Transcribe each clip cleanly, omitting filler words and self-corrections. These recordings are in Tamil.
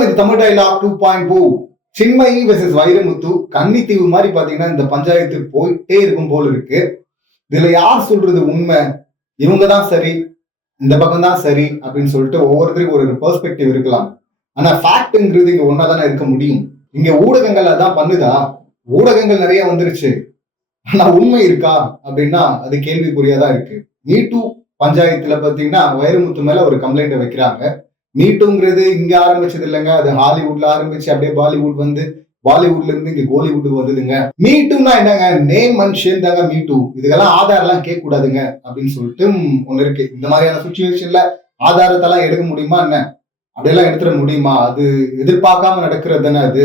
வணக்கம், இது தமிழ் டைலாக் 2.0. சின்மயி வெர்சஸ் வைரமுத்து கன்னித்தீவு மாதிரி பாத்தீங்கன்னா இந்த பஞ்சாயத்து போயிட்டே இருக்கும் போல இருக்கு. இதுல யார் சொல்றது உண்மை, இவங்க தான் சரி, இந்த பக்கம் தான் சரி அப்படின்னு சொல்லிட்டு ஒவ்வொருத்தருக்கும் ஒரு பெர்ஸ்பெக்டிவ் இருக்கலாம். ஆனா ஃபேக்ட்ங்கிறது இங்க ஒன்னாதானே இருக்க முடியும். இங்க ஊடகங்கள் அதான் பண்ணுதா? ஊடகங்கள் நிறைய வந்துருச்சு, ஆனா உண்மை இருக்கா அப்படின்னா அது கேள்விக்குறியாதான் இருக்கு. மீ2 பஞ்சாயத்துல பாத்தீங்கன்னா வைரமுத்து மேல ஒரு கம்ப்ளைண்ட் வைக்கிறாங்க. மீட்டுங்கிறது இங்க ஆரம்பிச்சது இல்லைங்க, அது ஹாலிவுட்ல ஆரம்பிச்சு அப்படியே பாலிவுட் வந்து பாலிவுட்ல இருந்து இங்க கோலிவுட் வந்ததுங்க. மீட்டுனா என்னங்க, நேம் அண்ட் ஷேம் தாங்க மீட்டு. இதுக்கெல்லாம் ஆதாரம் எல்லாம் கேட்க கூடாதுங்க அப்படின்னு சொல்லிட்டு ஒண்ணு இருக்கு. இந்த மாதிரியான சுச்சுவேஷன்ல ஆதாரத்தெல்லாம் எடுக்க முடியுமா என்ன? அப்படியெல்லாம் எடுத்துட முடியுமா? அது எதிர்பார்க்காம நடக்கிறது தானே. அது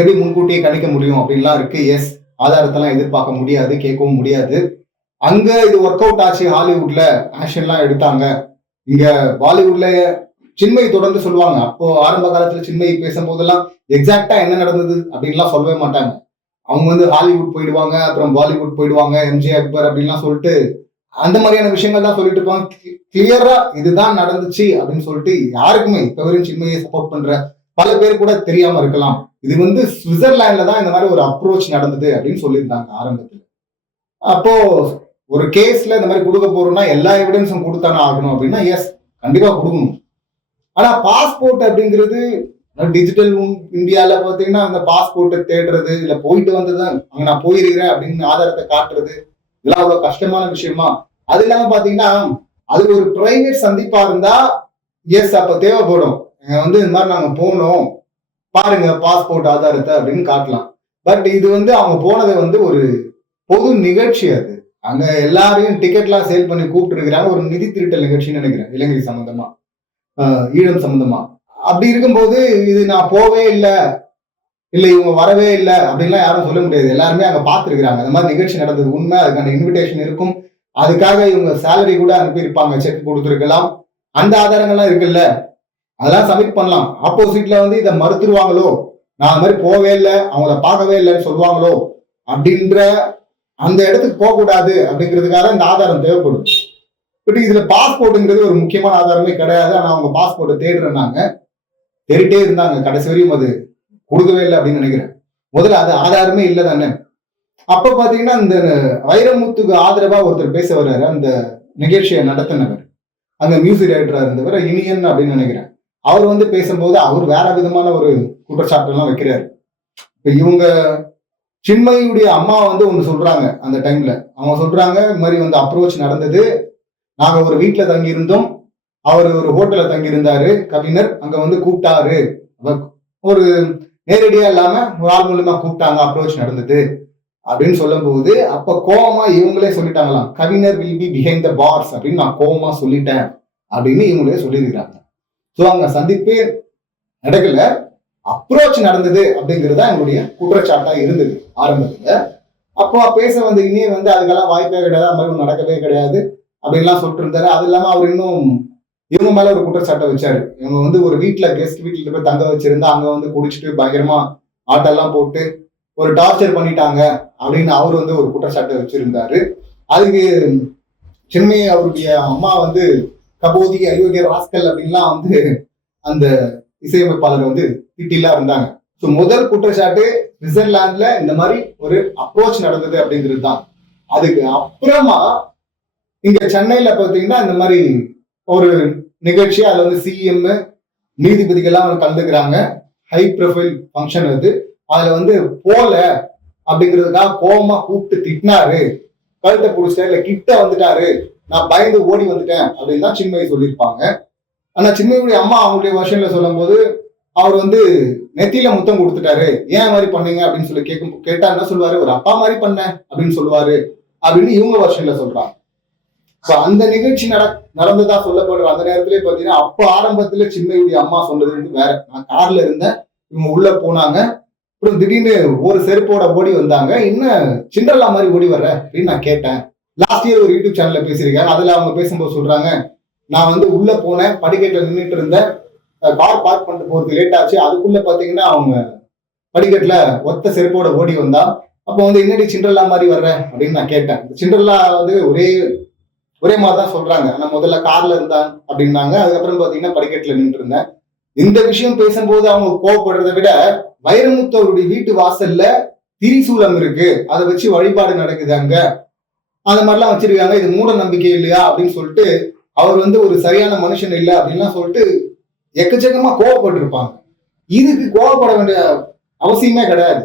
எப்படி முன்கூட்டியே கணிக்க முடியும் அப்படின்லாம் இருக்கு. எஸ், ஆதாரத்தெல்லாம் எதிர்பார்க்க முடியாது, கேட்கவும் முடியாது. அங்க இது ஒர்க் அவுட் ஆச்சு, ஹாலிவுட்ல ஆக்ஷன்லாம் எடுத்தாங்க. இங்க பாலிவுட்ல சின்மயி தொடர்ந்து சொல்லுவாங்க. அப்போ ஆரம்ப காலத்துல சின்மயி பேசும்போதெல்லாம் எக்ஸாக்டா என்ன நடந்தது அப்படின்லாம் சொல்லவே மாட்டாங்க. அவங்க வந்து ஹாலிவுட் போயிடுவாங்க, அப்புறம் பாலிவுட் போயிடுவாங்க, எம்ஜே அக்பர் அப்படின்லாம் சொல்லிட்டு அந்த மாதிரியான விஷயங்கள் தான் சொல்லிட்டு இருப்பாங்க. கிளியரா இதுதான் நடந்துச்சு அப்படின்னு சொல்லிட்டு யாருக்குமே இப்ப வரையும் சின்மயை சப்போர்ட் பண்ற பல பேர் கூட தெரியாம இருக்கலாம். இது வந்து சுவிட்சர்லாந்துல தான் இந்த மாதிரி ஒரு அப்ரோச் நடந்தது அப்படின்னு சொல்லியிருந்தாங்க ஆரம்பத்துல. அப்போ ஒரு கேஸ்ல இந்த மாதிரி கொடுக்க போறோம்னா எல்லா எவிடன்ஸும் கொடுத்தானே ஆகணும் அப்படின்னா எஸ், கண்டிப்பா கொடுக்கணும். ஆனா பாஸ்போர்ட் அப்படிங்கிறது டிஜிட்டல் இந்தியால பாத்தீங்கன்னா அந்த பாஸ்போர்ட்டை தேடுறது, இல்ல போயிட்டு வந்ததுதான் அங்க நான் போயிருக்கிறேன் அப்படின்னு ஆதாரத்தை காட்டுறது, இதெல்லாம் அவ்வளவு கஷ்டமான விஷயமா? அது இல்லாம பாத்தீங்கன்னா அது ஒரு பிரைவேட் சந்திப்பா இருந்தா எஸ், அப்ப தேவைப்படும். வந்து இந்த மாதிரி நாங்க போனோம் பாருங்க பாஸ்போர்ட் ஆதாரத்தை அப்படின்னு காட்டலாம். பட் இது வந்து அவங்க போனது வந்து ஒரு பொது நிகழ்ச்சி. அது அங்க எல்லாரையும் டிக்கெட்லாம் சேல் பண்ணி கூப்பிட்டு இருக்கிறாங்க. ஒரு நிதி திருட்டல் நிகழ்ச்சின்னு நினைக்கிறேன், இலங்கை சம்பந்தமா, ஈழம் சம்பந்தமா. அப்படி இருக்கும்போது இது நான் போவே இல்லை, இல்ல இவங்க வரவே இல்லை அப்படின்லாம் யாரும் சொல்ல முடியாது. எல்லாருமே அங்க பார்த்துருக்காங்க அந்த மாதிரி நிகழ்ச்சி நடந்தது உண்மை. அதுக்கான இன்விடேஷன் இருக்கும், அதுக்காக இவங்க சேலரி கூட அனுப்பியிருப்பாங்க, செக் கொடுத்துருக்கலாம். அந்த ஆதாரங்கள்லாம் இருக்குல்ல, அதெல்லாம் சப்மிட் பண்ணலாம். ஆப்போசிட்ல வந்து இதை மறுத்துருவாங்களோ, நான் அந்த மாதிரி போவே இல்லை, அவங்கள பார்க்கவே இல்லைன்னு சொல்லுவாங்களோ அப்படின்ற அந்த இடத்துக்கு போகக்கூடாது அப்படிங்கிறதுக்காக இந்த ஆதாரம் தேவைப்படும். பட் இதுல பாஸ்போர்ட்ங்கிறது ஒரு முக்கியமான ஆதாரமே கிடையாது. ஆனா அவங்க பாஸ்போர்ட்டை தேடுறாங்க, தேடிட்டே இருந்தாங்க, கடைசி வரையும் அது கொடுக்கவே இல்லை அப்படின்னு நினைக்கிறேன். முதல்ல அது ஆதாரமே இல்லை தானே. அப்ப பாத்தீங்கன்னா இந்த வைரமுத்துக்கு ஆதரவா ஒருத்தர் பேச வர்றாரு, அந்த நிகழ்ச்சியை நடத்தினவர், அங்க மியூசிக் டைரக்டரா இருந்தவர் இனியன் அப்படின்னு நினைக்கிறேன். அவர் வந்து பேசும்போது அவர் வேற விதமான ஒரு குற்றச்சாட்டு எல்லாம் வைக்கிறாரு. இப்ப இவங்க சின்மயியுடைய அம்மா வந்து ஒண்ணு சொல்றாங்க. அந்த டைம்ல அவங்க சொல்றாங்க, இந்த மாதிரி வந்து அப்ரோச் நடந்தது, நாங்க ஒரு வீட்டுல தங்கி இருந்தோம், அவர் ஒரு ஹோட்டல்ல தங்கி இருந்தாரு கவிஞர், அங்க வந்து கூப்பிட்டாரு, ஒரு நேரடியா இல்லாம ஒரு ஆள் மூலமா கூப்பிட்டாங்க, அப்ரோச் நடந்தது அப்படின்னு சொல்லும் போது அப்ப கோவமா இவங்களே சொல்லிட்டாங்களாம், கவிஞர் will be behind the bars அப்படின்னு நான் கோவமா சொல்லிட்டேன் அப்படின்னு இவங்களே சொல்லியிருக்கிறாங்க. ஸோ அங்க சந்திப்பே நடக்கல, அப்ரோச் நடந்தது அப்படிங்கிறது தான் எங்களுடைய குற்றச்சாட்டா இருந்தது ஆரம்பத்துல. அப்போ பேச வந்த இனியே வந்து அதுக்கெல்லாம் வாய்ப்பே கிடையாது, அது மாதிரி நடக்கவே கிடையாது அப்படின்லாம் சொல்லிட்டு இருந்தாரு. அது இல்லாம அவர் இன்னும் இவங்க மேல ஒரு குற்றச்சாட்டை வச்சாரு. இவங்க வந்து ஒரு வீட்டுல கெஸ்ட் வீட்டுல போய் தங்க வச்சிருந்தா அங்க வந்து குடிச்சிட்டு பயங்கரமா ஆட்டெல்லாம் போட்டு ஒரு டார்ச்சர் பண்ணிட்டாங்க அப்படின்னு அவர் வந்து ஒரு குற்றச்சாட்டை வச்சிருந்தாரு. அதுக்கு சின்மயி அவருடைய அம்மா வந்து கபோதி அயோக்கிய ராஸ்கல் அப்படின்லாம் வந்து அந்த இசையமைப்பாளர் வந்து திட்டிலாம் இருந்தாங்க. ஸோ முதல் குற்றச்சாட்டு சுவிட்சர்லாந்துல இந்த மாதிரி ஒரு அப்ரோச் நடந்தது அப்படிங்கிறது தான். அதுக்கு அப்புறமா இங்க சென்னையில பாத்தீங்கன்னா இந்த மாதிரி ஒரு நிகழ்ச்சி, அதுல வந்து சிஎம் நீதிபதிகள்லாம் கலந்துக்கிறாங்க, ஹை ப்ரொஃபைல் ஃபங்க்ஷன் அது. அதுல வந்து போல அப்படிங்கிறதுக்காக கோபமா கூப்பிட்டு திட்டினாரு, கழுத்தை பிடிச்சிட்டாரு, இல்ல கிட்ட வந்துட்டாரு, நான் பயந்து ஓடி வந்துட்டேன் அப்படின்னு தான் சின்மயி சொல்லியிருப்பாங்க. ஆனா சின்மயியுடைய அம்மா அவங்களுடைய வருஷன்ல சொல்லும் போது அவர் வந்து நெத்தியில முத்தம் கொடுத்துட்டாரு, ஏன் மாதிரி பண்ணீங்க அப்படின்னு சொல்லி கேட்டா என்ன சொல்லுவாரு, ஒரு அப்பா மாதிரி பண்ண அப்படின்னு சொல்லுவாரு அப்படின்னு இவங்க வருஷன்ல சொல்றாங்க. அந்த நிகழ்ச்சி நடந்ததா சொல்லப்படுற அந்த நேரத்திலே பாத்தீங்கன்னா அப்ப ஆரம்பத்துல சின்மயியுடைய அம்மா சொன்னது வந்து வேற. நான் கார்ல இருந்தேன், இவங்க உள்ள போனாங்க, அப்புறம் திடீர்னு ஒரு செருப்போட ஓடி வந்தாங்க, இன்னும் சிண்டர்லா மாதிரி ஓடி வர்ற அப்படின்னு நான் கேட்டேன். லாஸ்ட் இயர் ஒரு யூடியூப் சேனல்ல பேசியிருக்காங்க, அதுல அவங்க பேசும்போது சொல்றாங்க, நான் வந்து உள்ள போனேன், படிக்கட்டுல நின்றுட்டு இருந்தேன், கார் பார்க் பண்ணிட்டு போறதுக்கு லேட் ஆச்சு, அதுக்குள்ள பாத்தீங்கன்னா அவங்க படிக்கட்டுல ஒத்த செருப்போட ஓடி வந்தா, அப்போ வந்து என்னடி சிண்டர்லா மாதிரி வர்ற அப்படின்னு நான் கேட்டேன். சிண்டர்லா வந்து ஒரே மாதிரி தான் சொல்றாங்க, நான் முதல்ல கார்ல இருந்தான் அப்படின்னாங்க, அதுக்கப்புறம் பாத்தீங்கன்னா படிக்கட்டுல நின்று இருந்தேன், இந்த விஷயம் பேசும்போது அவங்க கோவப்படுறதை விட வைரமுத்து அவருடைய வீட்டு வாசல்ல திரிசூலம் இருக்கு, அதை வச்சு வழிபாடு நடக்குது அங்க, அந்த மாதிரிலாம் வச்சிருக்காங்க, இது மூட நம்பிக்கை இல்லையா அப்படின்னு சொல்லிட்டு அவர் வந்து ஒரு சரியான மனுஷன் இல்லை அப்படின்லாம் சொல்லிட்டு எக்கச்சக்கமா கோவப்பட்டிருப்பாங்க. இதுக்கு கோவப்பட வேண்டிய அவசியமே கிடையாது.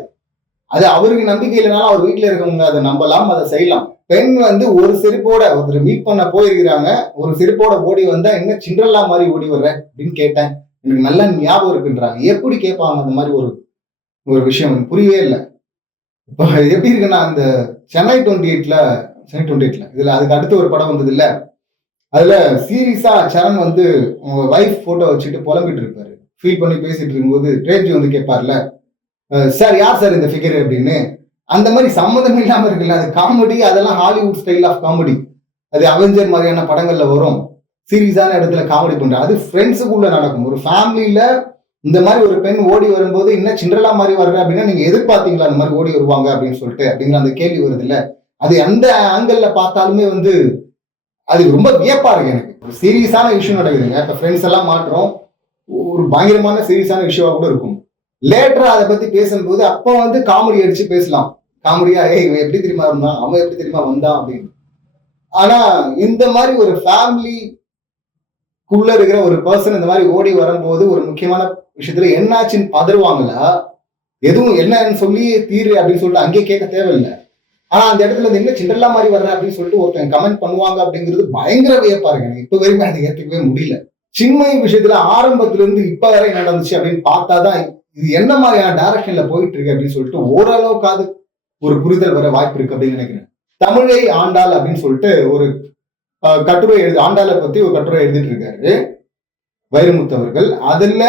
அது அவருக்கு நம்பிக்கை இல்லைனாலும் அவர் வீட்டுல இருக்கவங்க அதை நம்பலாம், அதை செய்யலாம். பெண் வந்து ஒரு செருப்போட ஒருத்தர் மீட் பண்ண போயிருக்கிறாங்க, ஒரு செருப்போட ஓடி வந்தா என்ன சிண்ட்ரெல்லா மாதிரி ஓடி வர்ற அப்படின்னு கேட்டேன், எனக்கு நல்லா ஞாபகம் இருக்குன்றாங்க. எப்படி கேட்பாங்க அந்த மாதிரி ஒரு ஒரு விஷயம் புரியவே இல்லை. இப்போ எப்படி இருக்குன்னா அந்த சென்னை 28ல இதுல அதுக்கு அடுத்து ஒரு படம் வந்தது இல்ல, அதுல சீரியஸா சரண் வந்து உங்க வைஃப் போட்டோ வச்சுட்டு புலம்பிட்டு இருப்பாரு, ஃபீல் பண்ணி பேசிட்டு இருக்கும்போது பிரேம்ஜி வந்து கேட்பார்ல, சார் யார் சார் இந்த ஃபிகர் அப்படின்னு. அந்த மாதிரி சம்மந்தம் இல்லாம இருக்குல்ல, அது காமெடி, அதெல்லாம் ஹாலிவுட் ஸ்டைல் ஆஃப் காமெடி. அது அவெஞ்சர் மாதிரியான படங்கள்ல வரும், சீரியஸான இடத்துல காமெடி பண்ற. அது ஃப்ரெண்ட்ஸுக்குள்ள நடக்கும். ஒரு ஃபேமிலியில இந்த மாதிரி ஒரு பெண் ஓடி வரும்போது இன்னும் சிண்ட்ரெல்லா மாதிரி வர்ற அப்படின்னா நீங்க எதிர்பார்த்தீங்களா அந்த மாதிரி ஓடி வருவாங்க அப்படின்னு சொல்லிட்டு அப்படிங்கிற அந்த கேள்வி வருது இல்ல. அது அந்த ஆங்கிள் பார்த்தாலுமே வந்து அது ரொம்ப வியப்பா இருக்கு எனக்கு. ஒரு சீரியஸான விஷயம் நடக்குதுங்க, இப்ப ஃப்ரெண்ட்ஸ் எல்லாம் மாற்றோம், ஒரு பயங்கரமான சீரியஸான விஷயமா கூட இருக்கும். லேட்டரா அதை பத்தி பேசும்போது அப்ப வந்து காமெடி அடிச்சு பேசலாம், காமெடியா ஏய் இவன் எப்படி தெரியுமா இருந்தான், அவன் எப்படி தெரியுமா வந்தான் அப்படின்னு. ஆனா இந்த மாதிரி ஒரு ஃபேமிலிக்குள்ள இருக்கிற ஒரு பர்சன் இந்த மாதிரி ஓடி வரும்போது ஒரு முக்கியமான விஷயத்துல என்னாச்சுன்னு பதறுவாங்களா, எதுவும் என்னன்னு சொல்லி தீரு அப்படின்னு சொல்லிட்டு அங்கே கேட்க தேவையில்லை. ஆனா அந்த இடத்துல இருந்து என்ன சிண்டர்லா மாதிரி வர்ற அப்படின்னு சொல்லிட்டு ஒருத்தன் கமெண்ட் பண்ணுவாங்க அப்படிங்கிறது பயங்கர வியப்பா இருக்கு எனக்கு. இப்ப வரைக்கும் அதை ஏற்றுக்கவே முடியல. சின்மயி விஷயத்துல ஆரம்பத்துல இருந்து இப்ப வரை என்ன நடந்துச்சு அப்படின்னு பார்த்தாதான் இது என்ன மாதிரியான டைரக்ஷன்ல போயிட்டு இருக்கு அப்படின்னு சொல்லிட்டு ஓரளவுக்காவது ஒரு புரிதல் வர வாய்ப்பு இருக்கு அப்படின்னு நினைக்கிறேன். தமிழை ஆண்டாள் அப்படின்னு சொல்லிட்டு ஒரு கட்டுரை ஆண்டாளை பத்தி ஒரு கட்டுரை எழுதிட்டு இருக்காரு வைரமுத்து அவர்கள். அதுல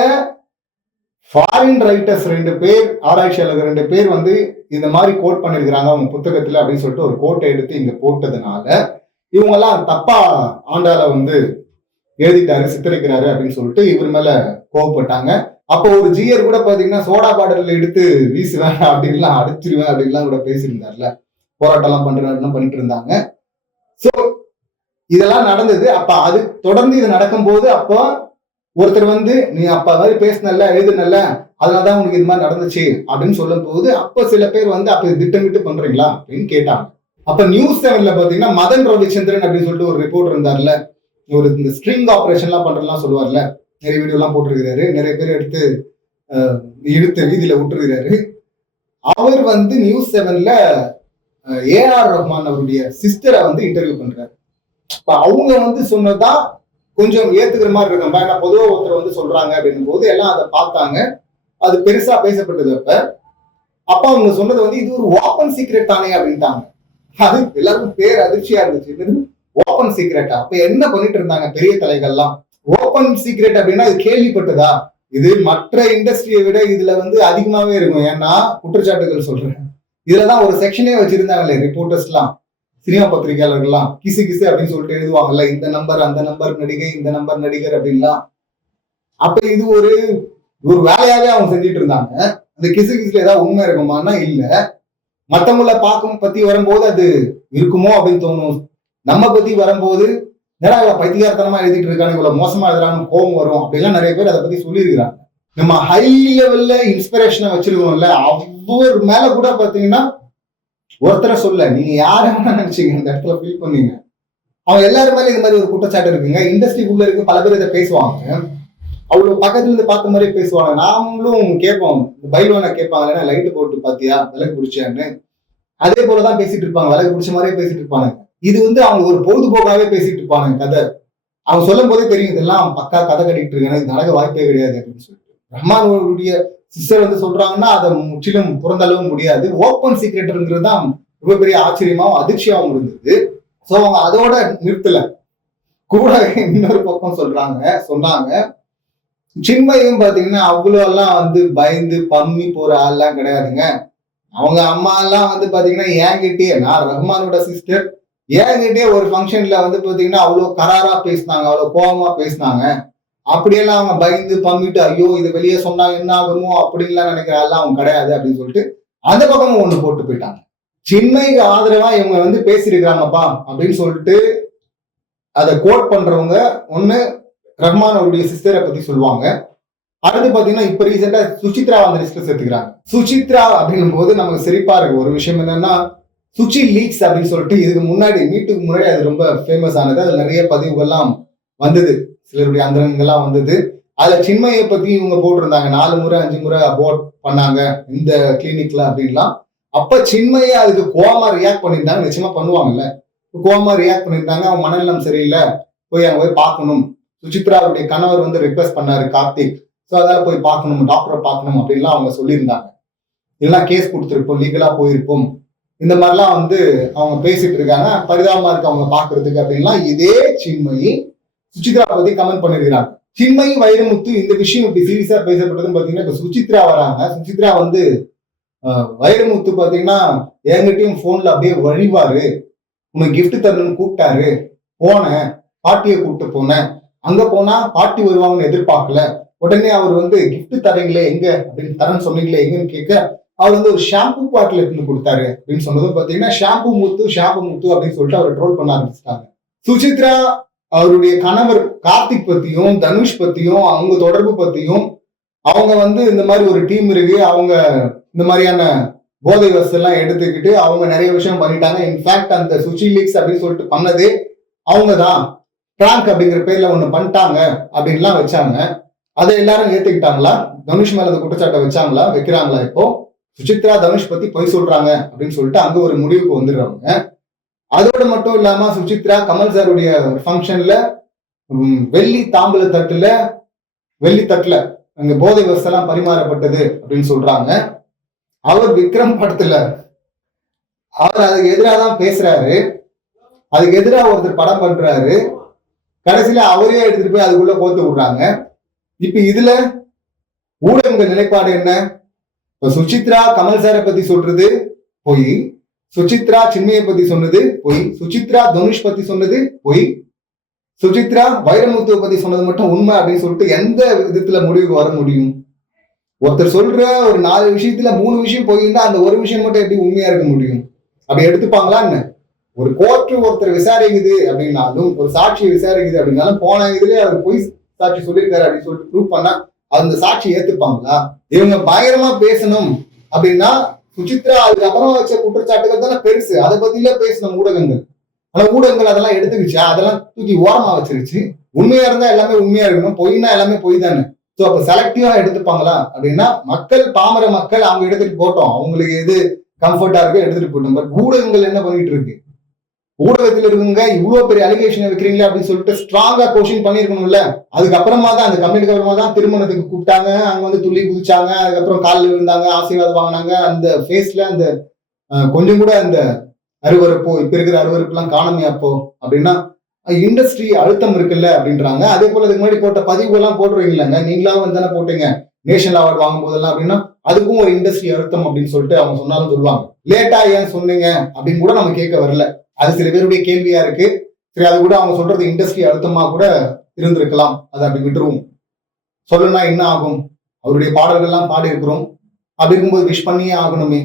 ஃபாரின் ரைட்டர்ஸ் 2 பேர், ஆராய்ச்சியாளர்கள் 2 பேர் வந்து இந்த மாதிரி கோட் பண்ணிருக்கிறாங்க அவங்க புத்தகத்துல அப்படின்னு சொல்லிட்டு ஒரு கோட்டை எடுத்து இங்க போட்டதுனால இவங்க எல்லாம் தப்பா ஆண்டாளை வந்து எழுதிட்டாரு, சித்தரிக்கிறாரு அப்படின்னு சொல்லிட்டு இவர் மேல கோவப்பட்டாங்க. அப்போ ஒரு ஜியர் கூட பாத்தீங்கன்னா சோடா பாட்டில் எடுத்து வீசுவேன் அப்படின்லாம், அடிச்சிருவேன் அப்படின்லாம் கூட பேசியிருந்தார்ல, போராட்டம் எல்லாம் பண்றாருலாம் பண்ணிட்டு இருந்தாங்க. சோ இதெல்லாம் நடந்தது. அப்ப அது தொடர்ந்து இது நடக்கும்போது அப்போ ஒருத்தர் வந்து நீ அப்ப மாதிரி பேசினல்ல, எழுதுனல்ல, அதனாலதான் உனக்கு இது மாதிரி நடந்துச்சு அப்படின்னு சொல்லும் போது அப்ப சில பேர் வந்து அப்ப திட்டமிட்டு பண்றீங்களா அப்படின்னு கேட்டாங்க. அப்ப நியூஸ் 7ல பாத்தீங்கன்னா மதன் ரவிச்சந்திரன் அப்படின்னு சொல்லிட்டு ஒரு ரிப்போர்ட் இருந்தார்ல, ஒரு இந்த ஸ்ட்ரிங் ஆபரேஷன் எல்லாம் பண்றதுலாம் சொல்லுவார்ல, நிறைய வீடியோ எல்லாம் போட்டிருக்கிறாரு, நிறைய பேர் எடுத்து இழுத்து வீதியில விட்டுருக்கிறாரு. அவர் வந்து நியூஸ் 7ல ஏஆர் ரஹ்மான் அவருடைய சிஸ்டரை வந்து இன்டர்வியூ பண்றாரு. இப்ப அவங்க வந்து சொன்னதான் கொஞ்சம் ஏத்துக்கிற மாதிரி இருக்கும். ஏன்னா பொதுவாக ஒருத்தர் வந்து சொல்றாங்க அப்படின்னும் போது எல்லாம் அதை பார்த்தாங்க, அது பெருசா பேசப்பட்டது. அப்ப அவங்க சொன்னது வந்து இது ஒரு ஓப்பன் சீக்ரெட் தானே அப்படின்ட்டாங்க. அது எல்லாருக்கும் பேர் அதிர்ச்சியா இருந்துச்சு, ஓப்பன் சீக்ரெட்டா? அப்ப என்ன பண்ணிட்டு இருந்தாங்க பெரிய தலைகள்லாம்? ஓப்பன் சீக்ரெட் அப்படின்னா இது கேள்விப்பட்டதா? இது மற்ற இண்டஸ்ட்ரியை விட இதுல வந்து அதிகமாவே இருக்கும். ஏன்னா குற்றச்சாட்டுகள் சொல்றேன், இதுலதான் ஒரு செக்ஷனே வச்சிருந்தாங்களே ரிப்போர்ட்டர்ஸ் எல்லாம், சினிமா பத்திரிகையாளர்கள்லாம் கிசு கிசு அப்படின்னு சொல்லிட்டு எழுதுவாங்கல்ல, இந்த நம்பர் அந்த நம்பர் நடிகை, இந்த நம்பர் நடிகர் அப்படின்லாம். அப்ப இது ஒரு ஒரு வேலையாவே அவங்க செஞ்சுட்டு இருந்தாங்க. அந்த கிசு கிசுல ஏதாவது உண்மை இருக்குமானா இல்ல, மத்தவங்கள பார்க்கும் பத்தி வரும்போது அது இருக்குமோ அப்படின்னு தோணும். நம்ம பத்தி வரும்போது என்னடா பைத்தியார்த்தனமா எழுதிட்டு இருக்காங்க, இவ்வளவு மோசமா எழுதுறாங்க, கோபம் வரும் அப்படிலாம் நிறைய பேர் அதை பத்தி சொல்லியிருக்கிறாங்க. நம்ம ஹை லெவல்ல இன்ஸ்பிரேஷனை வச்சிருக்கோம்ல, அவர் மேல கூட பாத்தீங்கன்னா ஒருத்தரை சொல்ல, நீங்க யார நினைச்சீங்க அந்த இடத்துல ஃபீல் பண்ணீங்க? அவங்க எல்லாரும் மேல இந்த மாதிரி ஒரு குற்றச்சாட்டு இருக்குங்க. இண்டஸ்ட்ரிக்குள்ள இருக்கு, பல பேர் இதை பேசுவாங்க, அவ்வளவு பக்கத்துல இருந்து பார்த்த மாதிரி பேசுவாங்க. நாமளும் கேட்போம், பைல்வான கேட்பாங்க, லைட்டு போட்டு பாத்தியா, விளக்கு பிடிச்சான்னு, அதே போலதான் பேசிட்டு இருப்பாங்க, விளக்கு பிடிச்ச மாதிரியே பேசிட்டு இருப்பாங்க. இது வந்து அவங்க ஒரு பொழுதுபோக்காவே பேசிட்டு இருப்பாங்க கதை. அவங்க சொல்லும் போதே தெரியும் இதெல்லாம் பக்கா கதை கட்டிட்டு இருக்காங்க, இது நடக்க வாய்ப்பே கிடையாது அப்படின்னு சொல்லிட்டு. ரஹ்மானுடைய சிஸ்டர் வந்து சொல்றாங்கன்னா அதை முற்றிலும் புறந்தளவும் முடியாது. ஓப்பன் சீக்ரெட்ங்கிறது தான் ரொம்ப பெரிய ஆச்சரியமாவும் அதிர்ச்சியாகவும் இருந்தது. சோ அவங்க அதோட நிறுத்தல, கூட இன்னொரு பக்கம் சொன்னாங்க சின்மயும் பாத்தீங்கன்னா அவ்வளவு எல்லாம் வந்து பயந்து பம்மி போற ஆள்லாம் கிடையாதுங்க. அவங்க அம்மா எல்லாம் வந்து பாத்தீங்கன்னா என்கிட்டயே, நான் ரஹ்மானோட சிஸ்டர், என்கிட்டயே ஒரு ஃபங்க்ஷன்ல வந்து பாத்தீங்கன்னா அவ்வளவு கராரா பேசினாங்க, அவ்வளவு கோபமா பேசினாங்க. அப்படியெல்லாம் அவங்க பயந்து பம்மிட்டு ஐயோ இது வெளியே சொன்னா என்ன ஆகுமோ அப்படின்லாம் நினைக்கிறாள் அவங்க கிடையாது அப்படின்னு சொல்லிட்டு அந்த பக்கமும் ஒண்ணு போட்டு போயிட்டாங்க. சின்மைக்கு ஆதரவா இவங்க வந்து பேசியிருக்கிறாங்கப்பா அப்படின்னு சொல்லிட்டு அதை கோட் பண்றவங்க ஒண்ணு ரஹ்மான் அவருடைய சிஸ்டரை பத்தி சொல்லுவாங்க, அடுத்து பாத்தீங்கன்னா இப்ப ரீசெண்டா சுசித்ரா அந்த லிஸ்ட்ல சேர்த்துக்கிறாங்க. சுசித்ரா அப்படின்னும் போது நமக்கு சிரிப்பா இருக்கு. ஒரு விஷயம் என்னன்னா, சுச்சி லீக்ஸ் அப்படின்னு சொல்லிட்டு இதுக்கு முன்னாடி மீட்டுக்கு முன்னாடி அது ரொம்ப ஃபேமஸ் ஆனது. அதுல நிறைய பதிவுகள்லாம் வந்தது, சிலருடைய அந்தரங்கள்லாம் வந்தது. அதுல சின்மயை பத்தி இவங்க போட்டிருந்தாங்க, 4 முறை 5 முறை அபோர்ட் பண்ணாங்க இந்த கிளினிக்ல அப்படின்லாம். அப்ப சின்மயை அதுக்கு கோவமா ரியாக்ட் பண்ணியிருந்தாங்க. நிச்சயமா பண்ணுவாங்கல்ல, கோவமா ரியாக்ட் பண்ணியிருந்தாங்க. அவன் மனநலம் சரியில்லை, போய் அங்க போய் பார்க்கணும். சுசித்ராவுடைய கணவர் வந்து ரிக்வெஸ்ட் பண்ணாரு, கார்த்திக். ஸோ அதெல்லாம் போய் பார்க்கணும், டாக்டரை பார்க்கணும் அப்படின்லாம் அவங்க சொல்லியிருந்தாங்க. இல்லைன்னா கேஸ் கொடுத்துருப்போம், லீகலா போயிருப்போம், இந்த மாதிரிலாம் வந்து அவங்க பேசிட்டு இருக்காங்க. பரிதாபமா இருக்கு அவங்க பாக்குறதுக்கு அப்படின்லாம் இதே சின்மயி சுசித்ரா பத்தி கமெண்ட் பண்ணிருக்கிறாங்க. சின்மயி வைரமுத்து இந்த விஷயம் இப்படி சீரியஸா பேசப்பட்டதுன்னு பாத்தீங்கன்னா இப்ப சுசித்ரா வராங்க. சுசித்ரா வந்து வைரமுத்து பாத்தீங்கன்னா என்கிட்டயும் போன்ல அப்படியே வழிவாரு, உனக்கு கிஃப்ட் தரணும்னு கூப்பிட்டாரு, போனேன், பாட்டியை கூப்பிட்டு போனேன், அங்க போனா பாட்டி வருவாங்கன்னு எதிர்பார்க்கல, உடனே அவர் வந்து கிஃப்ட் தரீங்களே எங்க அப்படின்னு தரேன்னு சொன்னீங்களே எங்கன்னு கேட்க அவர் வந்து ஒரு ஷாம்பு பாட்டில் எடுத்து கொடுத்தாரு அப்படின்னு சொன்னதும் பாத்தீங்கன்னா ஷாம்பு முத்து அப்படின்னு சொல்லிட்டு அவர் ட்ரோல் பண்ண ஆரம்பிச்சிட்டாங்க. சுசித்ரா அவருடைய கணவர் கார்த்திக் பத்தியும் தனுஷ் பத்தியும் அவங்க தொடர்பு பத்தியும் அவங்க வந்து இந்த மாதிரி ஒரு டீம் இருக்கு, அவங்க இந்த மாதிரியான போதை வசெல்லாம் எடுத்துக்கிட்டு அவங்க நிறைய விஷயம் பண்ணிட்டாங்க. இன்ஃபேக்ட் அந்த சுச்சி லீக்ஸ் அப்படின்னு சொல்லிட்டு பண்ணதே அவங்க தான், பிராங்க் அப்படிங்கிற பேர்ல ஒண்ணு பண்ணிட்டாங்க அப்படின்லாம் வச்சாங்க. அதை எல்லாரும் ஏத்துக்கிட்டாங்களா? தனுஷ் மேல அந்த குற்றச்சாட்டை வச்சாங்களா, வைக்கிறாங்களா? இப்போ சுசித்ரா தனுஷ் பத்தி பொய் சொல்றாங்க அப்படின்னு சொல்லிட்டு அங்க ஒரு முடிவுக்கு வந்துடுறாங்க. அதோட மட்டும் இல்லாம சுசித்ரா கமல் சாருடைய ஃபங்க்ஷன்ல வெள்ளி தாம்பூல தட்டுல அங்க போதை வசெல்லாம் பரிமாறப்பட்டது அப்படின்னு சொல்றாங்க. அவர் விக்ரம் படத்துல அவர் அதுக்கு எதிராக தான் பேசுறாரு, அதுக்கு எதிராக ஒருத்தர் படம் பண்றாரு, கடைசியில அவரே எடுத்துட்டு போய் அதுக்குள்ள கோத்து விடுறாங்க. இப்ப இதுல ஊடகங்கள் நிலைப்பாடு என்ன? இப்ப சுசித்ரா கமல் சாரை பத்தி சொல்றது பொய், சுசித்ரா சின்மயை பத்தி சொன்னது பொய், சுசித்ரா தனுஷ் பத்தி சொன்னது பொய், சுசித்ரா வைரமுத்துவை பத்தி சொன்னது மட்டும் உண்மை அப்படின்னு சொல்லிட்டு எந்த விதத்துல முடிவுக்கு வர முடியும்? ஒருத்தர் சொல்ற ஒரு 4 விஷயத்துல 3 விஷயம் போயிருந்தா அந்த ஒரு விஷயம் மட்டும் எப்படி உண்மையா இருக்க முடியும்? அப்படி எடுத்துப்பாங்களா என்ன? ஒரு கோர்ட் ஒருத்தர் விசாரிக்குது அப்படின்னாலும், ஒரு சாட்சியை விசாரிக்குது அப்படின்னாலும், போன இதுலயே அவர் பொய் சாட்சி சொல்லியிருக்காரு அப்படின்னு சொல்லிட்டு ப்ரூவ் பண்ணா அந்த சாட்சி ஏத்துப்பாங்களா? இவங்க பயங்கரமா பேசணும் அப்படின்னா சுசித்ரா அதுக்கு அப்புறம் வச்ச குற்றச்சாட்டுகள் தானே பெருசு, அதை பத்தில பேசணும் ஊடகங்கள். ஆனா ஊடகங்கள் அதெல்லாம் எடுத்துக்கிச்சா? அதெல்லாம் தூக்கி ஓரமா வச்சிருச்சு. உண்மையா இருந்தா எல்லாமே உண்மையா இருக்கணும், பொய்னா எல்லாமே பொய் தானே. சோ அப்ப செலக்டிவா எடுத்துப்பாங்களா அப்படின்னா மக்கள், பாமர மக்கள் அவங்க எடுத்துட்டு போட்டோம், அவங்களுக்கு எது கம்ஃபர்டா இருக்கு எடுத்துட்டு போட்டோம். பட் ஊடகங்கள் என்ன பண்ணிட்டு இருக்கு? ஊடகத்தில் இருக்குங்க இவ்வளவு பெரிய அலிகேஷன் வைக்கிறீங்களா அப்படின்னு சொல்லிட்டு ஸ்ட்ராங்கா கொஸ்டின் பண்ணிருக்கணும்ல. அதுக்கப்புறமா தான் அந்த கம்பெனிக்கு அப்புறமா தான் திருமணத்துக்கு கூப்பிட்டாங்க, அங்க வந்து துள்ளி குதிச்சாங்க, அதுக்கப்புறம் காலில் விழுந்தாங்க, ஆசீர்வாதம் வாங்கினாங்க. அந்த ஃபேஸ்ல அந்த கொஞ்சம் கூட அந்த அருவறுப்போ இப்ப இருக்கிற அருவறுப்பு எல்லாம் காணுமே அப்போ அப்படின்னா இண்டஸ்ட்ரி அழுத்தம் இருக்குல்ல அப்படின்றாங்க. அதே போல இதுக்கு முன்னாடி போட்ட பதிவு எல்லாம் போடுறீங்களாங்க, நீங்களா வந்து தானே போட்டீங்க நேஷனல் அவார்டு வாங்கும் போதெல்லாம் அப்படின்னா அதுக்கும் ஒரு இண்டஸ்ட்ரி அழுத்தம் அப்படின்னு சொல்லிட்டு அவங்க சொன்னாலும் சொல்லுவாங்க. லேட்டா ஏன் சொன்னீங்க அப்படின்னு கூட நம்ம கேட்க வரல, அது சில பேருடைய கேள்வியா இருக்கு. சரி, அது கூட அவங்க சொல்றது இண்டஸ்ட்ரி அழுத்தமா கூட இருந்திருக்கலாம், அதை அப்படி விட்டுருவோம். சொல்லணும்னா என்ன ஆகும்? அவருடைய பாடல்கள்லாம் பாடி இருக்கிறோம், அப்படி இருக்கும்போது விஷ் பண்ணியே ஆகணுமே.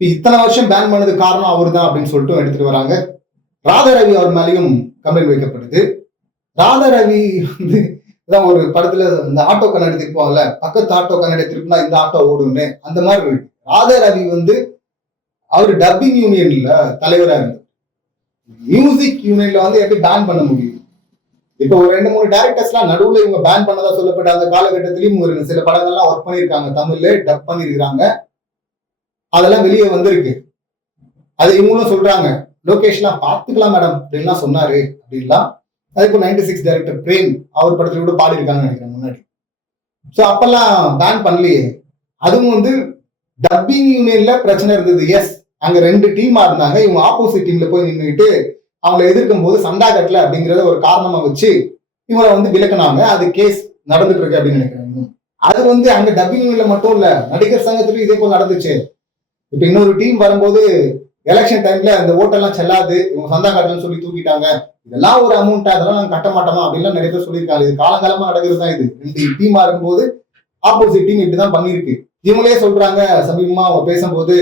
இத்தனை வருஷம் பேன் பண்ணது காரணம் அவரு தான் அப்படின்னு சொல்லிட்டு எடுத்துட்டு வராங்க. ராதா ரவி அவர் மேலேயும் கம்ப்ளைண்ட் வைக்கப்படுது. ராதா ரவி வந்து ஒரு படத்துல இந்த ஆட்டோ கண்ணாடி திருப்பாங்கல்ல, பக்கத்து ஆட்டோ கண்ணாடி திருப்பினா இந்த ஆட்டோ ஓடுன்னு, அந்த மாதிரி இருக்கு. ராதா ரவி வந்து அவரு டப்பிங் யூனியன்ல தலைவரா இருந்தார். மியூசிக் யூனியன்ல வந்து எப்படி பேன் பண்ண முடியும்? இப்ப ஒரு 2-3 டைரக்டர்ஸ் எல்லாம் நடுவுல இவங்க பேன் பண்ணதா சொல்லப்பட்ட அந்த காலகட்டத்திலயும் ஒரு சில படங்கள்லாம் ஒர்க் பண்ணிருக்காங்க, தமிழ்ல டப் பண்ணிருக்காங்க, அதெல்லாம் வெளியே வந்திருக்கு. அது இவங்களும் சொல்றாங்க, லோகேஷ்லாம் பாத்துக்கலாம் மேடம் அப்படின்லாம் சொன்னாரு அப்படின்லாம். அது இப்போ 96 டைரக்டர் பிரேம் அவர் படத்துல கூட பாடி இருக்காங்கன்னு நினைக்கிறேன் முன்னாடி. சோ அப்பெல்லாம் பேன் பண்ணலையே. அதுவும் வந்து டப்பிங் யூனியன்ல பிரச்சனை இருந்தது. எஸ், அங்க 2 டீமா இருந்தாங்க, இவங்க ஆப்போசிட் டீம்ல போய் நின்றுட்டு அவங்களை எதிர்க்கும் போது சண்டா கட்டல அப்படிங்கறத ஒரு காரணமா வச்சு இவங்களை வந்து விலக்கினாங்க. அது கேஸ் நடந்துட்டு இருக்கு அப்படின்னு நினைக்கிறேன். அது வந்து அங்க டப்பிங் யூனியன்ல மட்டும் இல்ல, நடிகர் சங்கத்திலும் இதே போல நடந்துச்சு. இப்ப இன்னொரு டீம் வரும்போது எலெக்ஷன் டைம்ல அந்த ஓட்டெல்லாம் செல்லாது, இவங்க சந்தா கட்டலன்னு சொல்லி தூக்கிட்டாங்க, இதெல்லாம் ஒரு அமௌண்ட், அதெல்லாம் நாங்க கட்ட மாட்டோமா அப்படின்லாம் நிறைய பேர் சொல்லியிருக்காங்க. இது காலங்காலமா நடக்கிறது தான். இது 2 டீமா இருக்கும்போது ஆப்போசிட் டீம் இப்படிதான் பண்ணிருக்கு. இவங்களே சொல்றாங்க, சமீபமா அவங்க பேசும்போது